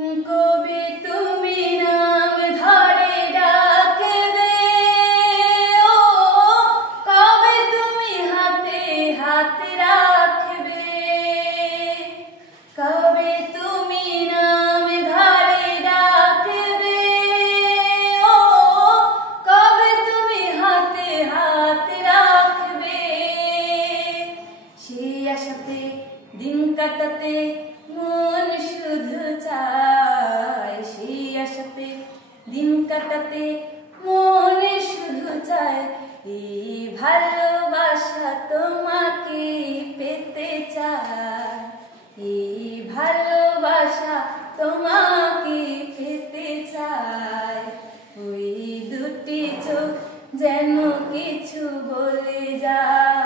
কবে তুমি নাম ধরে ডাকবে, ও কবে তুমি হাতে হাত রাখবে, কবে তুমি নাম ধরে ডাকবে, ও কবে তুমি হাতে হাত রাখবে। সেই আশাতে দিন কাটাতে মন শুধু চায়, সেই আশাতে দিন কাটাতে মন শুধু চায়। এই ভালোবাসা তোমাকে পেতে চায়, এই ভালোবাসা তোমাকে পেতে চায়। ওই দুটি চোখ যেন কিছু বলে যায়।